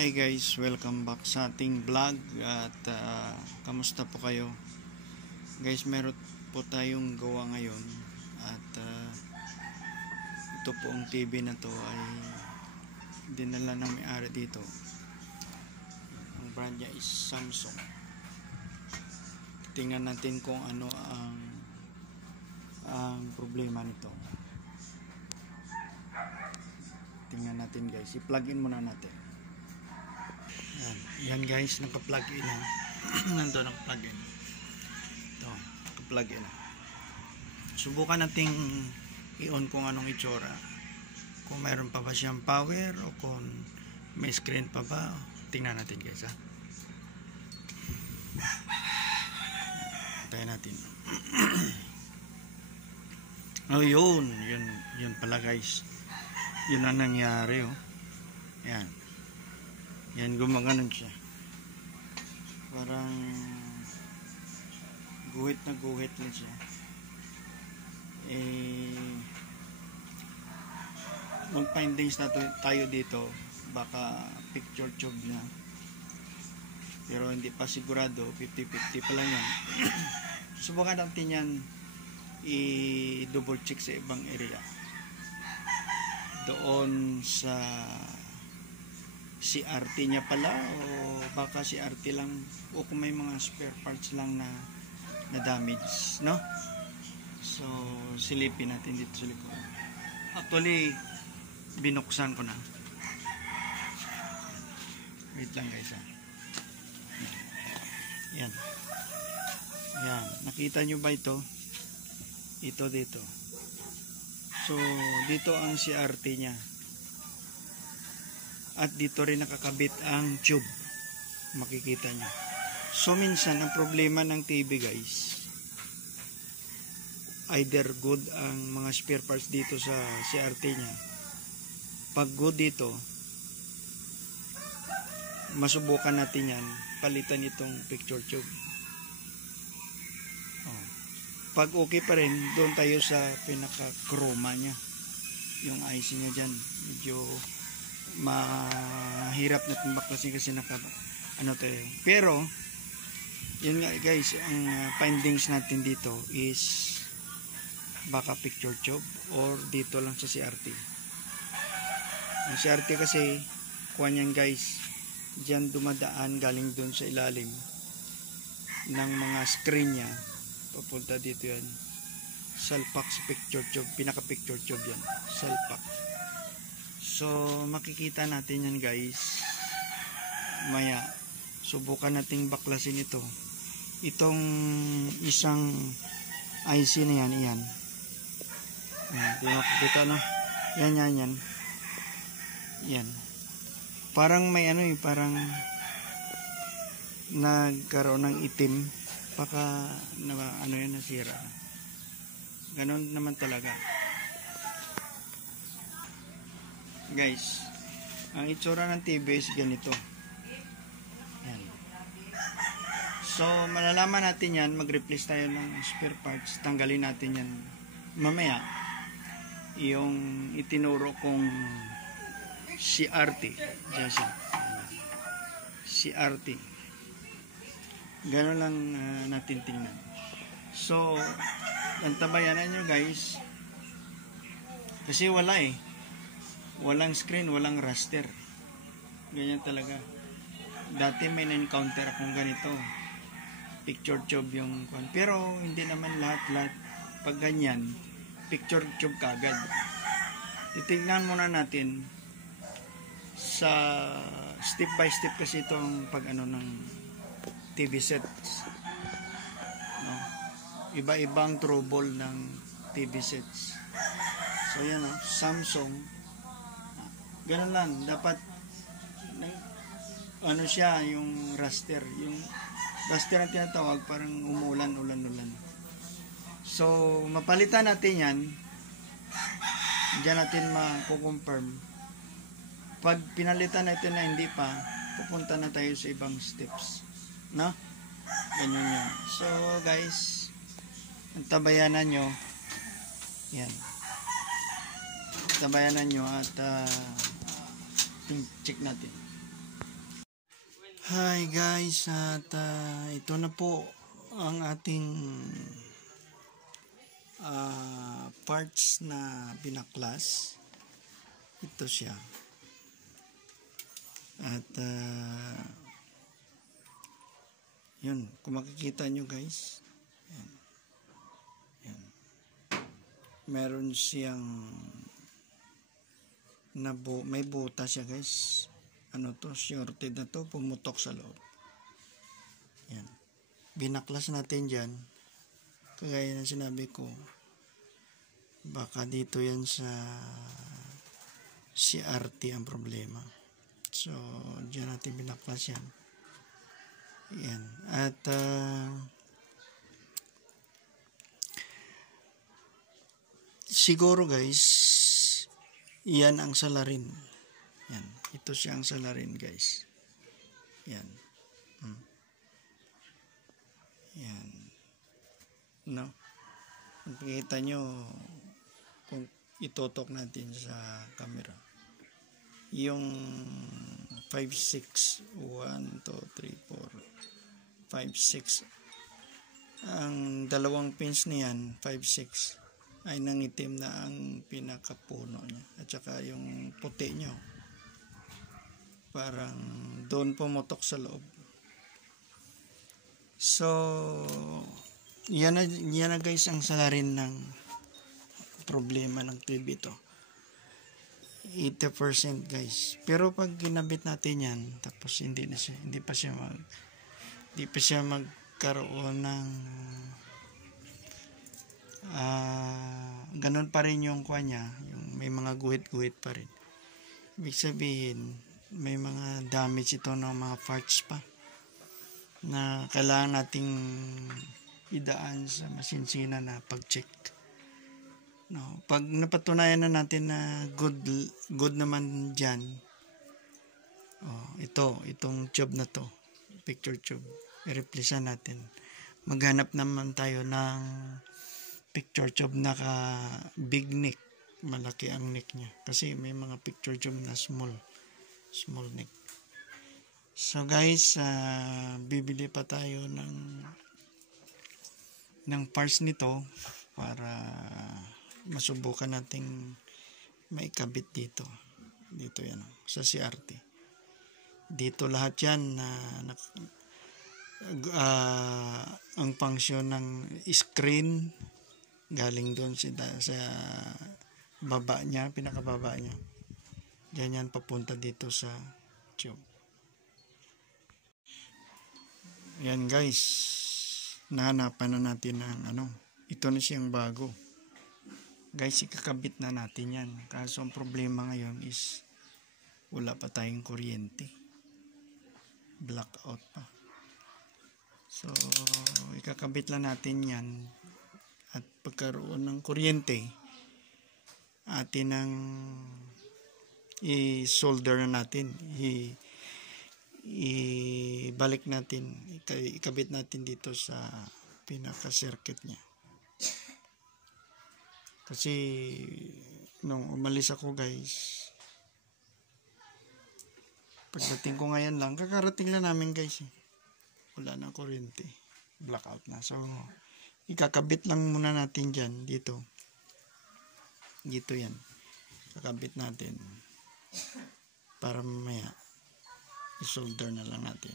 Hi guys, welcome back sa ating vlog at kamusta po kayo? Guys, meron po tayong gawa ngayon at ito po ang TV na to ay dinala ng may-ari dito. Ang brand niya is Samsung. Tingnan natin kung ano ang problema nito. Tingnan natin guys, i-plug in muna natin. Yan guys, naka-plug in na. Nandun naka-plug in. Ito, naka-plug in na. Subukan nating i-on kung anong itsura. Kung mayroon pa ba siyang power o kung may screen pa ba. Tingnan natin guys ha. Tayo natin. Oh yun pala guys. Yun ang nangyari oh. Yan, gumaganon siya. Parang guhit na guhit lang siya. Mag-findings na tayo dito. Baka picture tube na. Pero hindi pa sigurado. 50-50 pa lang yan. Subukan natin yan i-double check sa ibang area. Doon sa CRT niya pala o baka CRT lang o kung may mga spare parts lang na damage, no? So silipin natin dito sa likod. Actually binuksan ko na. Wait lang guys ha. Yan, nakita nyo ba ito? Ito dito. So dito ang CRT niya. At dito rin nakakabit ang tube. Makikita nyo. So minsan ang problema ng TV guys, either good ang mga spare parts dito sa CRT nya. Pag good dito, masubukan natin yan. Palitan itong picture tube. Pag okay pa rin, doon tayo sa pinaka-chroma nya. Yung IC nya dyan. Medyo mahirap natin baklasin kasi tayo. Pero yun nga guys, ang findings natin dito is baka picture tube or dito lang sa CRT. Ang CRT kasi kuha niyan guys, diyan dumadaan galing dun sa ilalim ng mga screen nya papunta dito yan. Salpak sa picture tube, pinaka picture tube yan, salpak. So makikita natin yan guys maya. Subukan nating baklasin ito. Itong isang IC na yan, iyan. Di makikita no? Yan. Parang may parang nagkaroon ng itim. Baka yan nasira. Ganon naman talaga. Guys, ang itsura ng TV is ganito. Yan. So malalaman natin yan, mag-replace tayo ng spare parts, tanggalin natin yan mamaya. Yung itinuro kong CRT, CRT, gano'n lang natin tingnan. So antabayanan nyo guys, kasi walang screen, walang raster. Ganyan talaga. Dati may na-encounter akong ganito. Picture tube yung kwan. Pero hindi naman lahat. Pag ganyan, picture tube kagad. Titignan muna natin sa step by step kasi itong ng TV sets. No? Iba-ibang trouble ng TV sets. So yan Samsung. Ganun lang, dapat siya, yung raster ang tinatawag, parang umulan. So mapalitan natin yan. Diyan natin ma-confirm. Pag pinalitan natin na hindi pa, pupunta na tayo sa ibang steps, no? Ganyan yan. So guys, antabayanan nyo yan, tabayanan nyo at check natin. Hi guys, at ito na po ang ating parts na binaklas. Ito siya. At yun, kung makikita nyo guys, yan, yan. Meron siyang may buta siya guys. Ano to, shorted na to, pumutok sa loob. Yan. Binaklas natin dyan. Kagaya ng sinabi ko, baka dito yan sa CRT ang problema. So, dyan natin binaklas yan. Yan. At siguro guys, yan ang salarin. Yan. Ito siyang salarin guys. Yan. Yan. No? Kung makikita nyo, kung itutok natin sa camera, yung 5-6, 1, 2, 3, 4, 5-6, ang dalawang pins niyan, 5-6, ay nangitim na ang pinakapuno niya. At saka yung puti nyo, parang doon pumutok sa loob. So, yan na guys ang salarin ng problema ng TV to. 80% guys. Pero pag ginabit natin yan, tapos hindi pa siya magkaroon ng ganun pa rin yung kanya, yung may mga guhit-guhit pa rin. Ibig sabihin, may mga damage ito ng mga parts pa na kailangan nating idaan sa masinsinan na pag-check. No, pag napatunayan na natin na good naman diyan. Itong tube na to, picture tube, i-replace natin. Maghanap naman tayo ng picture tube na big neck, malaki ang neck niya kasi may mga picture tube na small neck. So guys, bibili pa tayo ng parts nito para masubukan nating maikabit dito yan sa CRT. Dito lahat yan ang function ng screen galing doon sa baba niya, pinakababa niya. Diyan yan papunta dito sa tube. Yan guys, nahanapan na natin ng ito na siyang bago. Guys, ikakabit na natin yan. Kaso ang problema ngayon is wala pa tayong kuryente. Blackout pa. So, ikakabit lang natin yan. At pagkaroon ng kuryente, atin ang i-solder na natin. Ibalik natin. Ikabit natin dito sa pinaka-circuit niya. Kasi nung umalis ako guys, pagdating ko ngayon lang, kakarating lang namin guys. Wala na kuryente. Blackout na. So, ikakabit lang muna natin dyan. Dito yan. Kakabit natin. Para mamaya, i-solder na lang natin.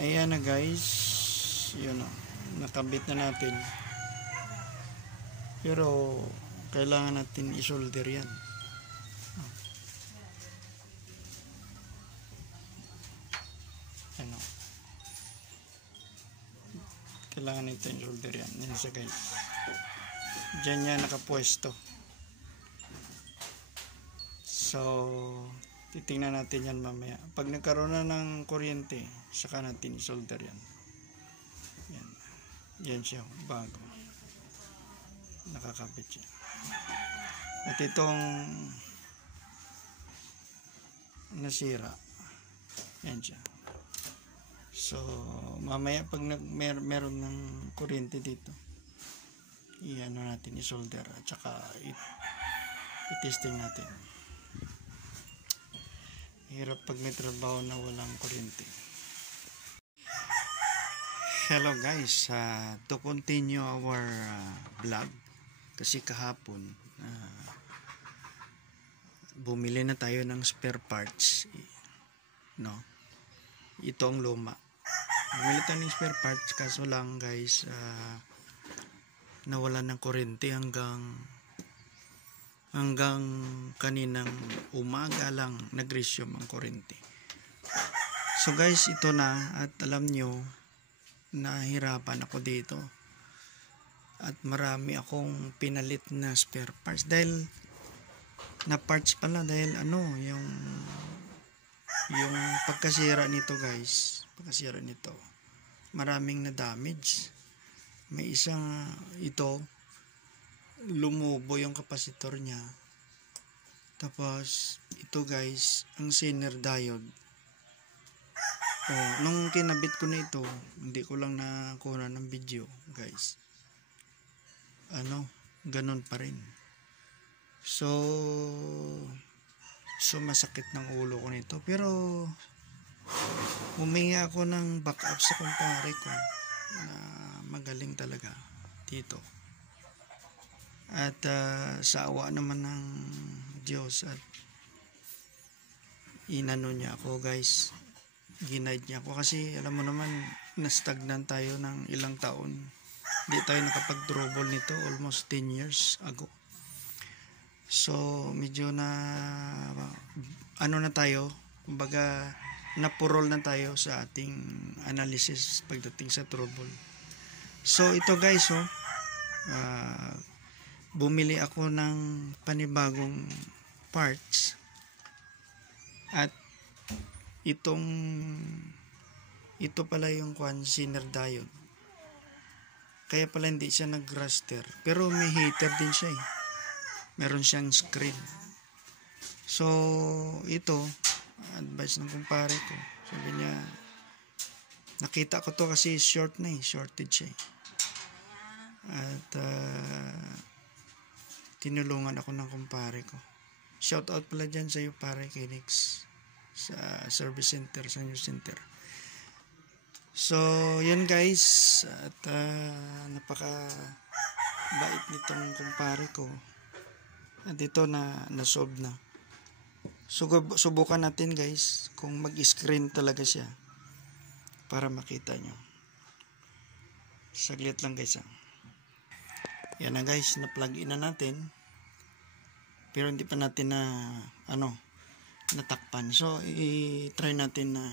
Ayan na guys. Yun o. Nakabit na natin. Pero, kailangan natin i-solder yan. Ano? Kailangan natin i-solder yan. Yan siya guys. Diyan yan nakapwesto. So, titingnan natin yan mamaya. Pag nagkaroon na ng kuryente, saka natin i-solder yan. Yan. Yan siya, bago. Nakakabit siya. At itong nasira. Yan siya. So, mamaya pag meron ng kuryente dito, i-ano natin, i-solder at saka i-testing natin. Hirap pag may trabaho na walang kuryente. Hello guys, to continue our vlog, kasi kahapon bumili na tayo ng spare parts, no? Ito ang luma. Bumili tayo ng spare parts, kaso lang guys, nawalan ng kuryente hanggang kaninang umaga lang nag-resume ang kuryente. So guys, ito na, at alam nyo, nahirapan ako dito at marami akong pinalit na spare parts dahil na parts pala, dahil yung pagkasira nito guys, maraming na damage. May isang ito lumubo yung kapasitor niya, tapos ito guys ang zener diode. Nung kinabit ko na ito, hindi ko lang nakuha ng video guys, ganun pa rin. So masakit ng ulo ko nito, pero humingi ako ng backup sa kumpare ko na magaling talaga dito, at sa awa naman ng Diyos at inano niya ako guys, ginaid niya ako, kasi alam mo naman nastagnan tayo ng ilang taon, hindi tayo nakapag-trouble nito almost 10 years ago. So medyo na na tayo, kumbaga napurol na tayo sa ating analysis pagdating sa trouble. So ito guys, bumili ako ng panibagong parts, at ito pala yung zener diode, kaya pala hindi siya nag-raster, pero may heater din siya meron siyang screen. So ito advice ng kumpare ko, sabi niya, nakita ko to kasi shorted siya at tinulungan ako ng kumpare ko. Shout out pala dyan sa iyo pare, kay Nix, sa service center, sa new center. So yun guys, at napaka bait nitong kumpare ko, at ito na-solve na. Subukan natin guys kung mag-screen talaga siya para makita nyo. Saglit lang guys. Yan na guys, na-plug in na natin, pero hindi pa natin natakpan. So i-try natin na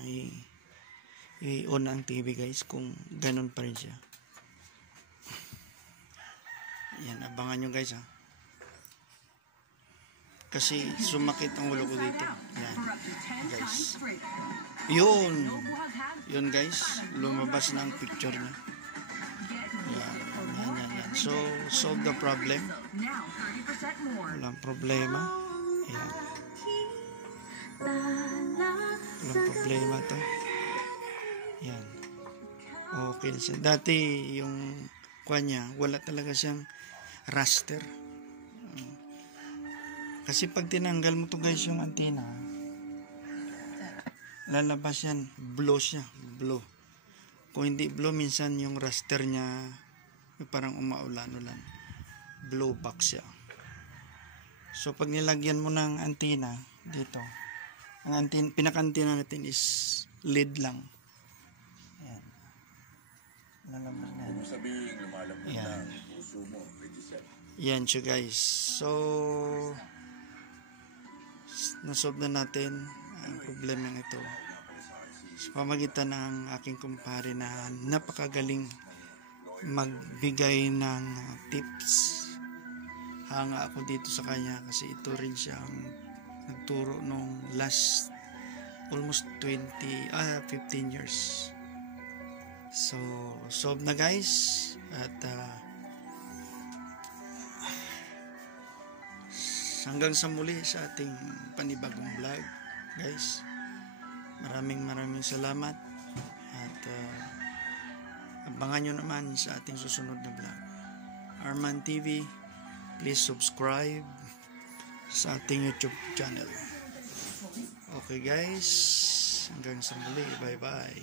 i-on ang TV guys kung ganun pa rin siya. Yan, abangan nyo guys kasi sumakit ang ulo ko dito. Yan guys, yun guys, lumabas na ang picture niya. Yan. So solve the problem, walang problema. Yan, walang problema to. Yan, okay siya. Dati yung kanya wala talaga siyang raster, kasi pag tinanggal mo to guys yung antena, lalabas yan, blow siya, blow. Kung hindi blow, minsan yung raster niya parang umaulan-ulan, blow back siya. So pag nilagyan mo ng antena dito, ang pinaka-antena natin is LED lang. Yan, lalaman na. Yan. Yan siya guys. So nasolve na natin ang problema ito sa pamagitan ng aking kumpare na napakagaling magbigay ng tips. Hanga ako dito sa kanya kasi ito rin siya ang nagturo nung last almost 15 years. So solve na guys, at hanggang sa muli sa ating panibagong vlog guys. Maraming salamat, at abangan nyo naman sa ating susunod na vlog. Arman TV, please subscribe sa ating YouTube channel. Okay guys, hanggang sa muli, bye bye.